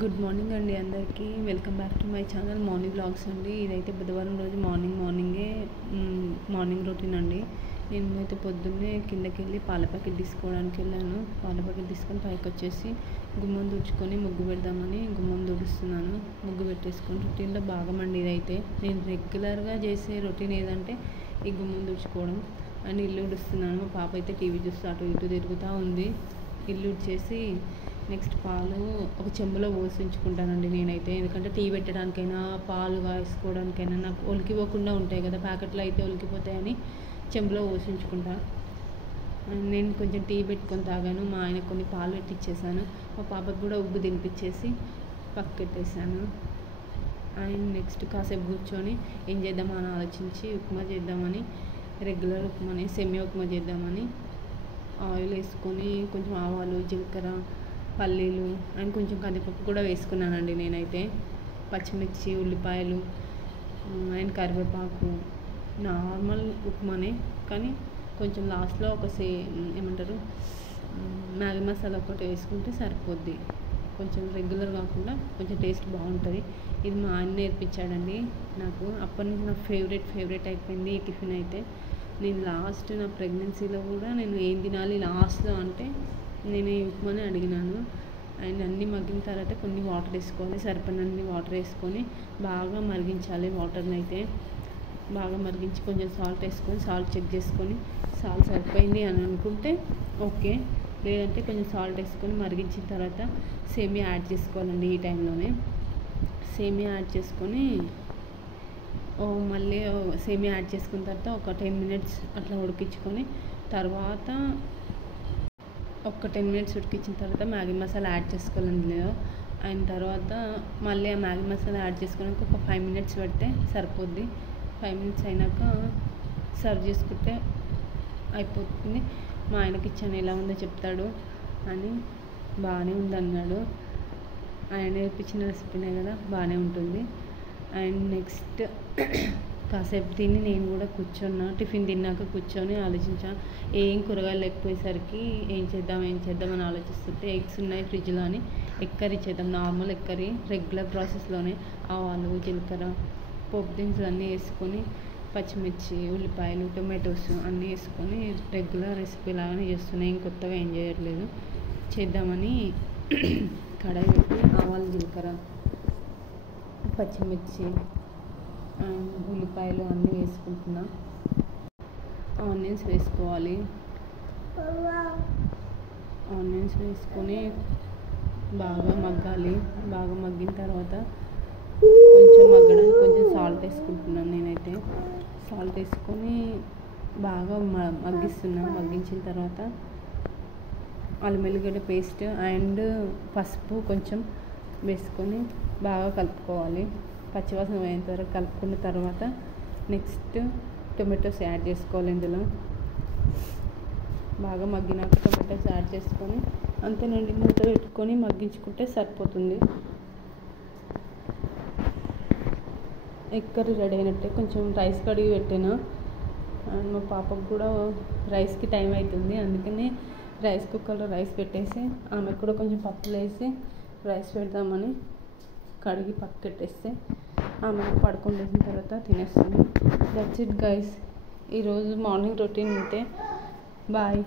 Good morning అండి అందరికీ. Welcome back to my channel morning vlogs అండి. ఇదైతే బుధవారం రోజు మార్నింగ్ రొటీన్ అండి. నేను అయితే పొద్దున్నే కిందకి వెళ్ళి పాల ప్యాకెట్ తీసుకోవడానికి వెళ్ళాను. పాల ప్యాకెట్ తీసుకొని పైకి వచ్చేసి గుమ్మం తుడుచుకొని ముగ్గు పెడదామని గుమ్మం తుడుస్తున్నాను. ముగ్గు పెట్టేసుకొని రొటీన్లో భాగం అండి ఇదైతే. నేను రెగ్యులర్గా చేసే రొటీన్ ఏదంటే ఈ గుమ్మం తుడుచుకోవడం అండ్ ఇల్లు ఉడుస్తున్నాను. మా పాప అయితే టీవీ చూస్తూ అటు ఇటు తిరుగుతూ ఉంది. ఇల్లు ఉడిచేసి నెక్స్ట్ పాలు ఒక చెంబులో పోసి ఉంచుకుంటానండి నేనైతే. ఎందుకంటే టీ పెట్టడానికైనా పాలు వేసుకోవడానికైనా నాకు ఒలికిపోకుండా ఉంటాయి కదా, ప్యాకెట్లో అయితే ఒలికిపోతాయని చెంబులో పోసి ఉంచుకుంటా. నేను కొంచెం టీ పెట్టుకొని తాగాను. మా ఆయన కొన్ని పాలు పెట్టిచ్చేసాను. మా పాపకు కూడా ఉగ్గు తినిపించేసి పక్కకెట్టేసాను. అండ్ నెక్స్ట్ కాసేపు కూర్చొని ఏం చేద్దామని ఆలోచించి ఉప్మా చేద్దామని, రెగ్యులర్ ఉప్మాని సెమీ ఉప్మా చేద్దామని ఆయిల్ వేసుకొని కొంచెం ఆవాలు, జీలకర్ర, పల్లీలు అండ్ కొంచెం కందిపప్పు కూడా వేసుకున్నానండి నేనైతే. పచ్చిమిర్చి, ఉల్లిపాయలు అండ్ కరివేపాకు. నార్మల్ ఉప్మానే కానీ కొంచెం లాస్ట్లో ఏమంటారు మ్యాగీ మసాలా ఒకటి వేసుకుంటే సరిపోద్ది. కొంచెం రెగ్యులర్ కాకుండా కొంచెం టేస్ట్ బాగుంటుంది. ఇది మా ఆయన నేర్పించాడండి నాకు. అప్పటి నుంచి నా ఫేవరెట్ అయిపోయింది ఈ టిఫిన్ అయితే. నేను లాస్ట్ నా ప్రెగ్నెన్సీలో కూడా నేను ఏం తినాలి లాస్ట్లో అంటే నేను ఈ ఉప్మానే అడిగినాను. అండ్ అన్నీ మగ్గిన తర్వాత కొన్ని వాటర్ వేసుకోవాలి, సరిపడినన్ని వాటర్ వేసుకొని బాగా మరిగించాలి. వాటర్ని అయితే బాగా మరిగించి కొంచెం సాల్ట్ వేసుకొని సాల్ట్ చెక్ చేసుకొని సాల్ట్ సరిపోయింది అని అనుకుంటే ఓకే, లేదంటే కొంచెం సాల్ట్ వేసుకొని మరిగించిన తర్వాత సేమియా యాడ్ చేసుకోవాలండి. ఈ టైంలోనే సేమియా యాడ్ చేసుకొని మళ్ళీ సేమియా యాడ్ చేసుకున్న తర్వాత ఒక 10 మినిట్స్ అట్లా ఉడికించుకొని తర్వాత ఒక 10 మినిట్స్ ఉడికించిన తర్వాత మ్యాగీ మసాలా యాడ్ చేసుకోవాలండి. అండ్ తర్వాత మళ్ళీ ఆ మ్యాగీ మసాలా యాడ్ చేసుకున్నాక ఒక 5 మినిట్స్ పెడితే సరిపోద్ది. 5 మినిట్స్ అయినాక సర్వ్ చేసుకుంటే అయిపోతుంది. మా ఆయనకి ఇచ్చాను, ఎలా ఉందో చెప్తాడు అని. బాగానే ఉందన్నాడు. ఆయన నేర్పించిన రెసిపీనే కదా, బాగానే ఉంటుంది. అండ్ నెక్స్ట్ కాసేపు తిని నేను కూడా కూర్చున్నా. టిఫిన్ తిన్నాక కూర్చొని ఆలోచించాను ఏం కూరగాయలు లేకపోయేసరికి ఏం చేద్దాం అని ఆలోచిస్తుంటే ఎగ్స్ ఉన్నాయి ఫ్రిడ్జ్లో అని ఎగ్ కర్రీ చేద్దాం. నార్మల్ ఎగ్ కర్రీ రెగ్యులర్ ప్రాసెస్లోనే ఆవాలు, జీలకర్ర, పోపు దినుసులు అన్నీ వేసుకొని పచ్చిమిర్చి, ఉల్లిపాయలు, టొమాటోస్ అన్నీ వేసుకొని రెగ్యులర్ రెసిపీ లాగానే చేస్తున్నాయి. ఏం కొత్తగా ఏం చేయట్లేదు. చేద్దామని కడాయి పెట్టి ఆవాలు, జీలకర్ర, పచ్చిమిర్చి, ఉల్లిపాయలు అన్నీ వేసుకుంటున్నా. ఆనియన్స్ వేసుకోవాలి. ఆనియన్స్ వేసుకొని బాగా మగ్గాలి. బాగా మగ్గిన తర్వాత కొంచెం మగ్గడానికి కొంచెం సాల్ట్ వేసుకుంటున్నాను నేనైతే. సాల్ట్ వేసుకొని బాగా మగ్గించిన తర్వాత అల్లం వెల్లిగడ్డ పేస్ట్ అండ్ పసుపు కొంచెం వేసుకొని బాగా కలుపుకోవాలి. పచ్చివాసన పోయేంత వరకు కలుపుకున్న తర్వాత నెక్స్ట్ టొమాటోస్ యాడ్ చేసుకోవాలి. ఇందులో బాగా మగ్గినాక టొమాటోస్ యాడ్ చేసుకొని అంతేనండి, మూత పెట్టుకొని మగ్గించుకుంటే సరిపోతుంది. ఎగ్ కర్రీ రెడీ అయినట్టే. కొంచెం రైస్ కడిగి పెట్టాను. అండ్ మా పాపకు కూడా రైస్కి టైం అవుతుంది, అందుకని రైస్ కుక్కర్లో రైస్ పెట్టేసి ఆమెకు కూడా కొంచెం పప్పులు వేసి రైస్ పెడదామని కడిగి పక్కకెట్టేస్తే ఆమె పడుకొని లేచిన తర్వాత తినేస్తాను. That's it guys. ఈరోజు మార్నింగ్ రొటీన్ అంతే. బాయ్.